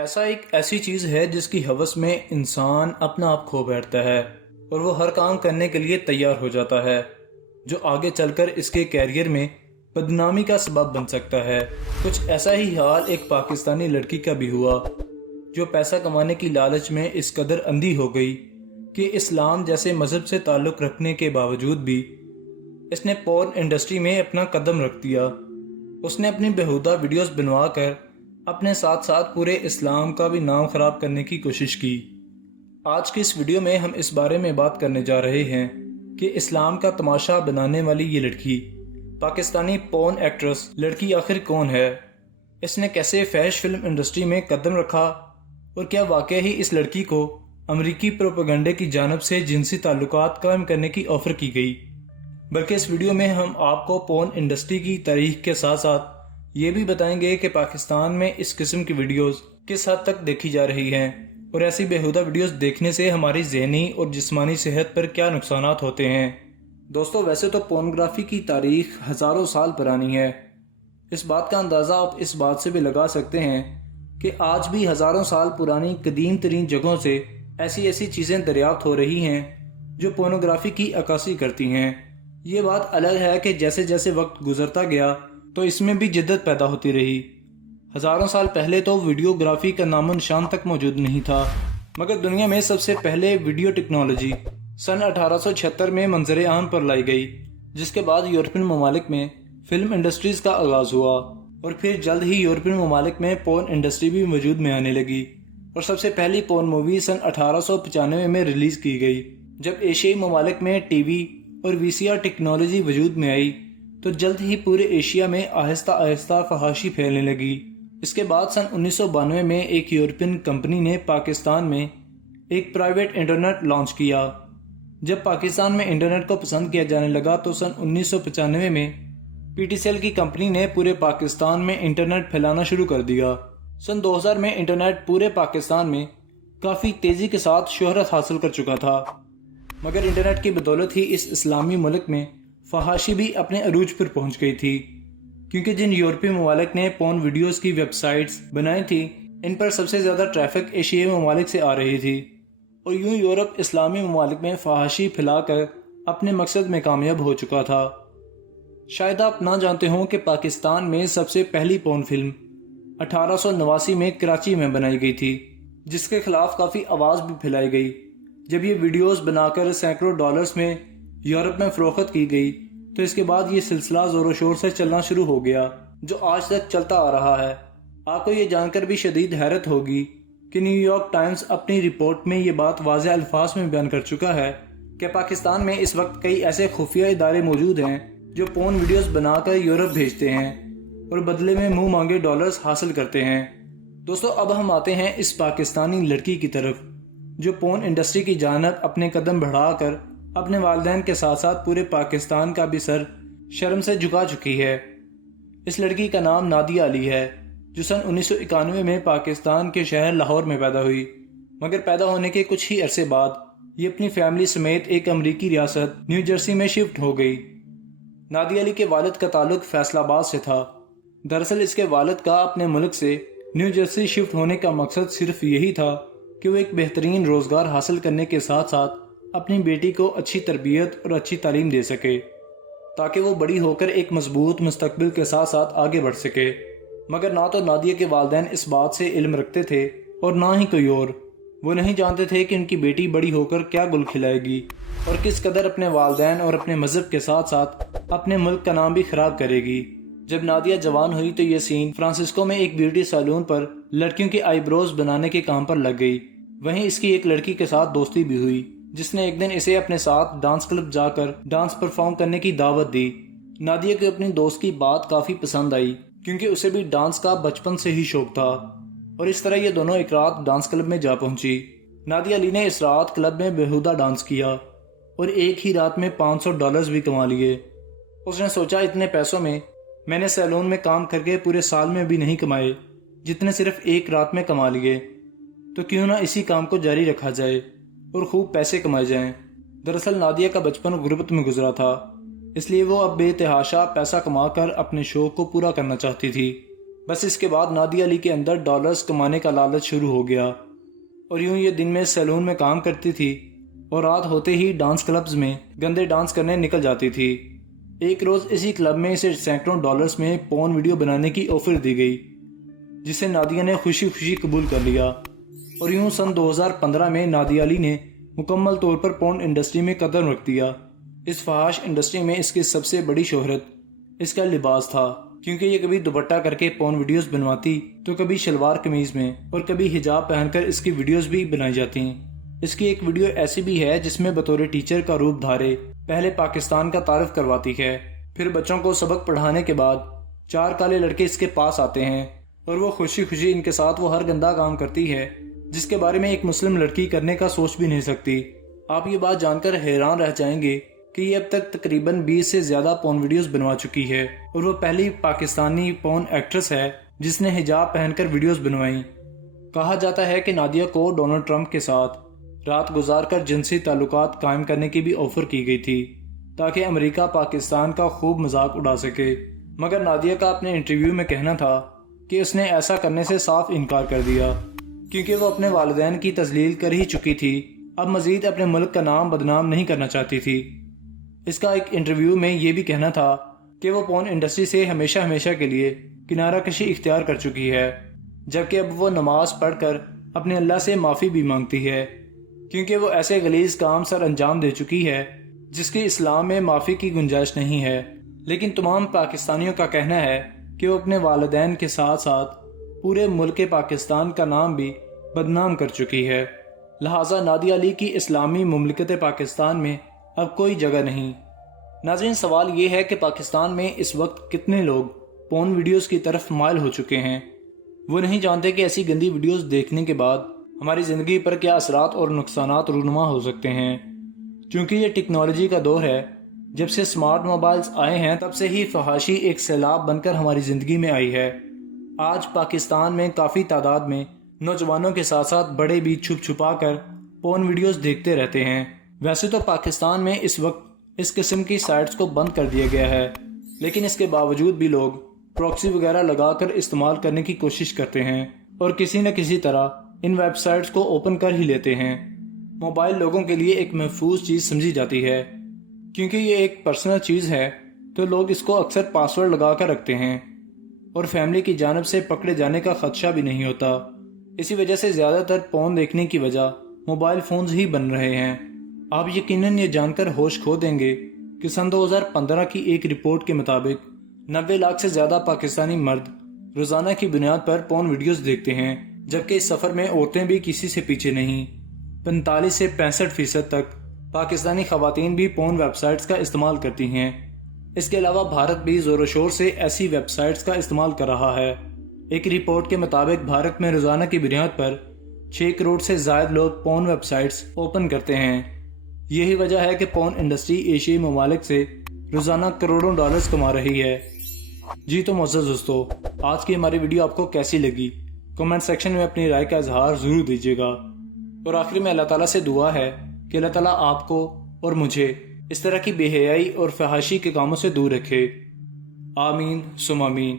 پیسہ ایک ایسی چیز ہے جس کی ہوس میں انسان اپنا آپ کھو بیٹھتا ہے اور وہ ہر کام کرنے کے لیے تیار ہو جاتا ہے جو آگے چل کر اس کے کیریئر میں بدنامی کا سبب بن سکتا ہے۔ کچھ ایسا ہی حال ایک پاکستانی لڑکی کا بھی ہوا جو پیسہ کمانے کی لالچ میں اس قدر اندھی ہو گئی کہ اسلام جیسے مذہب سے تعلق رکھنے کے باوجود بھی اس نے پورن انڈسٹری میں اپنا قدم رکھ دیا۔ اس نے اپنی بیہودہ ویڈیوز بنوا کر اپنے ساتھ ساتھ پورے اسلام کا بھی نام خراب کرنے کی کوشش کی۔ آج کی اس ویڈیو میں ہم اس بارے میں بات کرنے جا رہے ہیں کہ اسلام کا تماشا بنانے والی یہ لڑکی، پاکستانی پورن ایکٹریس لڑکی آخر کون ہے؟ اس نے کیسے فحش فلم انڈسٹری میں قدم رکھا اور کیا واقعی اس لڑکی کو امریکی پروپیگنڈے کی جانب سے جنسی تعلقات قائم کرنے کی آفر کی گئی؟ بلکہ اس ویڈیو میں ہم آپ کو پورن انڈسٹری کی تاریخ کے ساتھ ساتھ یہ بھی بتائیں گے کہ پاکستان میں اس قسم کی ویڈیوز کس حد تک دیکھی جا رہی ہیں اور ایسی بیہودہ ویڈیوز دیکھنے سے ہماری ذہنی اور جسمانی صحت پر کیا نقصانات ہوتے ہیں۔ دوستو، ویسے تو پورنوگرافی کی تاریخ ہزاروں سال پرانی ہے۔ اس بات کا اندازہ آپ اس بات سے بھی لگا سکتے ہیں کہ آج بھی ہزاروں سال پرانی قدیم ترین جگہوں سے ایسی چیزیں دریافت ہو رہی ہیں جو پورنوگرافی کی عکاسی کرتی ہیں۔ یہ بات الگ ہے کہ جیسے جیسے وقت گزرتا گیا تو اس میں بھی جدت پیدا ہوتی رہی۔ ہزاروں سال پہلے تو ویڈیوگرافی کا نام و نشان تک موجود نہیں تھا، مگر دنیا میں سب سے پہلے ویڈیو ٹیکنالوجی سن 1876 میں منظر عام پر لائی گئی، جس کے بعد یورپین ممالک میں فلم انڈسٹریز کا آغاز ہوا اور پھر جلد ہی یورپین ممالک میں پورن انڈسٹری بھی وجود میں آنے لگی اور سب سے پہلی پورن مووی سن 1895 میں ریلیز کی گئی۔ جب ایشیائی ممالک میں ٹی وی اور وی سی آر ٹیکنالوجی وجود میں آئی تو جلد ہی پورے ایشیا میں آہستہ آہستہ فحاشی پھیلنے لگی۔ اس کے بعد سن 1992 میں ایک یورپین کمپنی نے پاکستان میں ایک پرائیویٹ انٹرنیٹ لانچ کیا۔ جب پاکستان میں انٹرنیٹ کو پسند کیا جانے لگا تو سن 1995 میں پی ٹی سیل کی کمپنی نے پورے پاکستان میں انٹرنیٹ پھیلانا شروع کر دیا۔ سن 2000 میں انٹرنیٹ پورے پاکستان میں کافی تیزی کے ساتھ شہرت حاصل کر چکا تھا، مگر انٹرنیٹ کی بدولت ہی اس اسلامی ملک میں فحاشی بھی اپنے عروج پر پہنچ گئی تھی، کیونکہ جن یورپی ممالک نے پورن ویڈیوز کی ویب سائٹس بنائی تھی ان پر سب سے زیادہ ٹریفک ایشیائی ممالک سے آ رہی تھی، اور یوں یورپ اسلامی ممالک میں فحاشی پھیلا کر اپنے مقصد میں کامیاب ہو چکا تھا۔ شاید آپ نہ جانتے ہوں کہ پاکستان میں سب سے پہلی پورن فلم 1889 میں کراچی میں بنائی گئی تھی، جس کے خلاف کافی آواز بھی پھیلائی گئی۔ جب یہ ویڈیوز بنا کر سینکڑوں ڈالرز میں یورپ میں فروخت کی گئی تو اس کے بعد یہ سلسلہ زور و شور سے چلنا شروع ہو گیا، جو آج تک چلتا آ رہا ہے۔ آپ کو یہ جان کر بھی شدید حیرت ہوگی کہ نیو یارک ٹائمز اپنی رپورٹ میں یہ بات واضح الفاظ میں بیان کر چکا ہے کہ پاکستان میں اس وقت کئی ایسے خفیہ ادارے موجود ہیں جو پورن ویڈیوز بنا کر یورپ بھیجتے ہیں اور بدلے میں منہ مانگے ڈالرز حاصل کرتے ہیں۔ دوستو، اب ہم آتے ہیں اس پاکستانی لڑکی کی طرف جو پورن انڈسٹری کی جانب اپنے قدم بڑھا کر اپنے والدین کے ساتھ ساتھ پورے پاکستان کا بھی سر شرم سے جھکا چکی ہے۔ اس لڑکی کا نام نادیہ علی ہے، جو سن 1991 میں پاکستان کے شہر لاہور میں پیدا ہوئی، مگر پیدا ہونے کے کچھ ہی عرصے بعد یہ اپنی فیملی سمیت ایک امریکی ریاست نیو جرسی میں شفٹ ہو گئی۔ نادیہ علی کے والد کا تعلق فیصل آباد سے تھا۔ دراصل اس کے والد کا اپنے ملک سے نیو جرسی شفٹ ہونے کا مقصد صرف یہی تھا کہ وہ ایک بہترین روزگار حاصل کرنے کے ساتھ ساتھ اپنی بیٹی کو اچھی تربیت اور اچھی تعلیم دے سکے تاکہ وہ بڑی ہو کر ایک مضبوط مستقبل کے ساتھ ساتھ آگے بڑھ سکے۔ مگر نہ تو نادیہ کے والدین اس بات سے علم رکھتے تھے اور نہ ہی کوئی اور۔ وہ نہیں جانتے تھے کہ ان کی بیٹی بڑی ہو کر کیا گل کھلائے گی اور کس قدر اپنے والدین اور اپنے مذہب کے ساتھ ساتھ اپنے ملک کا نام بھی خراب کرے گی۔ جب نادیہ جوان ہوئی تو یہ سین فرانسسکو میں ایک بیوٹی سیلون پر لڑکیوں کی آئی بروز بنانے کے کام پر لگ گئی۔ وہیں اس کی ایک لڑکی کے ساتھ دوستی بھی ہوئی جس نے ایک دن اسے اپنے ساتھ ڈانس کلب جا کر ڈانس پرفارم کرنے کی دعوت دی۔ نادیہ کو اپنی دوست کی بات کافی پسند آئی کیونکہ اسے بھی ڈانس کا بچپن سے ہی شوق تھا، اور اس طرح یہ دونوں ایک رات ڈانس کلب میں جا پہنچی۔ نادیہ علی نے اس رات کلب میں بیہودہ ڈانس کیا اور ایک ہی رات میں $500 بھی کما لیے۔ اس نے سوچا اتنے پیسوں میں نے سیلون میں کام کر کے پورے سال میں بھی نہیں کمائے جتنے صرف ایک رات میں کما لیے، تو کیوں نہ اسی کام کو جاری رکھا جائے اور خوب پیسے کمائے جائیں۔ دراصل نادیہ کا بچپن غربت میں گزرا تھا، اس لیے وہ اب بے تحاشا پیسہ کما کر اپنے شوق کو پورا کرنا چاہتی تھی۔ بس اس کے بعد نادیہ علی کے اندر ڈالرز کمانے کا لالچ شروع ہو گیا اور یوں یہ دن میں سیلون میں کام کرتی تھی اور رات ہوتے ہی ڈانس کلبز میں گندے ڈانس کرنے نکل جاتی تھی۔ ایک روز اسی کلب میں اسے سینکڑوں ڈالرز میں پورن ویڈیو بنانے کی آفر دی گئی، جسے نادیہ نے خوشی خوشی قبول کر لیا اور یوں سن 2015 میں نادیہ علی نے مکمل طور پر پورن انڈسٹری میں قدم رکھ دیا۔ اس فحاش انڈسٹری میں اس کی سب سے بڑی شہرت اس کا لباس تھا، کیونکہ یہ کبھی دوپٹہ کر کے پورن ویڈیوز بنواتی تو کبھی شلوار قمیض میں اور کبھی حجاب پہن کر اس کی ویڈیوز بھی بنائی جاتی ہیں۔ اس کی ایک ویڈیو ایسی بھی ہے جس میں بطور ٹیچر کا روپ دھارے پہلے پاکستان کا تعارف کرواتی ہے، پھر بچوں کو سبق پڑھانے کے بعد 4 کالے لڑکے اس کے پاس آتے ہیں اور وہ خوشی خوشی ان کے ساتھ وہ ہر گندا کام کرتی ہے جس کے بارے میں ایک مسلم لڑکی کرنے کا سوچ بھی نہیں سکتی۔ آپ یہ بات جان کر حیران رہ جائیں گے کہ یہ اب تک تقریباً 20 سے زیادہ پورن ویڈیوز بنوا چکی ہے اور وہ پہلی پاکستانی پورن ایکٹریس ہے جس نے حجاب پہن کر ویڈیوز بنوائیں۔ کہا جاتا ہے کہ نادیہ کو ڈونلڈ ٹرمپ کے ساتھ رات گزار کر جنسی تعلقات قائم کرنے کی بھی آفر کی گئی تھی تاکہ امریکہ پاکستان کا خوب مذاق اڑا سکے، مگر نادیہ کا اپنے انٹرویو میں کہنا تھا کہ اس نے ایسا کرنے سے صاف انکار کر دیا کیونکہ وہ اپنے والدین کی تذلیل کر ہی چکی تھی، اب مزید اپنے ملک کا نام بدنام نہیں کرنا چاہتی تھی۔ اس کا ایک انٹرویو میں یہ بھی کہنا تھا کہ وہ پورن انڈسٹری سے ہمیشہ کے لیے کنارہ کشی اختیار کر چکی ہے، جبکہ اب وہ نماز پڑھ کر اپنے اللہ سے معافی بھی مانگتی ہے کیونکہ وہ ایسے غلیظ کام سر انجام دے چکی ہے جس کی اسلام میں معافی کی گنجائش نہیں ہے۔ لیکن تمام پاکستانیوں کا کہنا ہے کہ وہ اپنے والدین کے ساتھ ساتھ پورے ملک پاکستان کا نام بھی بدنام کر چکی ہے، لہٰذا نادیہ علی کی اسلامی مملکت پاکستان میں اب کوئی جگہ نہیں۔ ناظرین، سوال یہ ہے کہ پاکستان میں اس وقت کتنے لوگ پورن ویڈیوز کی طرف مائل ہو چکے ہیں؟ وہ نہیں جانتے کہ ایسی گندی ویڈیوز دیکھنے کے بعد ہماری زندگی پر کیا اثرات اور نقصانات رونما ہو سکتے ہیں۔ چونکہ یہ ٹیکنالوجی کا دور ہے، جب سے سمارٹ موبائلز آئے ہیں تب سے ہی فحاشی ایک سیلاب بن کر ہماری زندگی میں آئی ہے۔ آج پاکستان میں کافی تعداد میں نوجوانوں کے ساتھ ساتھ بڑے بھی چھپ چھپا کر پورن ویڈیوز دیکھتے رہتے ہیں۔ ویسے تو پاکستان میں اس وقت اس قسم کی سائٹس کو بند کر دیا گیا ہے، لیکن اس کے باوجود بھی لوگ پراکسی وغیرہ لگا کر استعمال کرنے کی کوشش کرتے ہیں اور کسی نہ کسی طرح ان ویب سائٹس کو اوپن کر ہی لیتے ہیں۔ موبائل لوگوں کے لیے ایک محفوظ چیز سمجھی جاتی ہے کیونکہ یہ ایک پرسنل چیز ہے، تو لوگ اس کو اکثر پاسورڈ لگا کر رکھتے ہیں اور فیملی کی جانب سے پکڑے جانے کا خدشہ بھی نہیں ہوتا۔ اسی وجہ سے زیادہ تر پورن دیکھنے کی وجہ موبائل فونز ہی بن رہے ہیں۔ آپ یقیناً یہ جان کر ہوش کھو دیں گے کہ سن 2015 کی ایک رپورٹ کے مطابق 90 لاکھ سے زیادہ پاکستانی مرد روزانہ کی بنیاد پر پورن ویڈیوز دیکھتے ہیں، جبکہ اس سفر میں عورتیں بھی کسی سے پیچھے نہیں۔ 45 سے 65% تک پاکستانی خواتین بھی پورن ویب سائٹس کا استعمال کرتی ہیں۔ اس کے علاوہ بھارت بھی زور و شور سے ایسی ویب سائٹس کا استعمال کر رہا ہے۔ ایک رپورٹ کے مطابق بھارت میں روزانہ کی بنیاد پر 6 کروڑ سے زائد لوگ پورن ویب سائٹس اوپن کرتے ہیں۔ یہی وجہ ہے کہ پورن انڈسٹری ایشیائی ممالک سے روزانہ کروڑوں ڈالرز کما رہی ہے۔ جی تو معزز دوستو، آج کی ہماری ویڈیو آپ کو کیسی لگی؟ کمنٹ سیکشن میں اپنی رائے کا اظہار ضرور دیجیے گا، اور آخر میں اللہ تعالیٰ سے دعا ہے کہ اللہ تعالیٰ آپ کو اور مجھے اس طرح کی بے حیائی اور فحاشی کے کاموں سے دور رکھے۔ آمین ثم آمین۔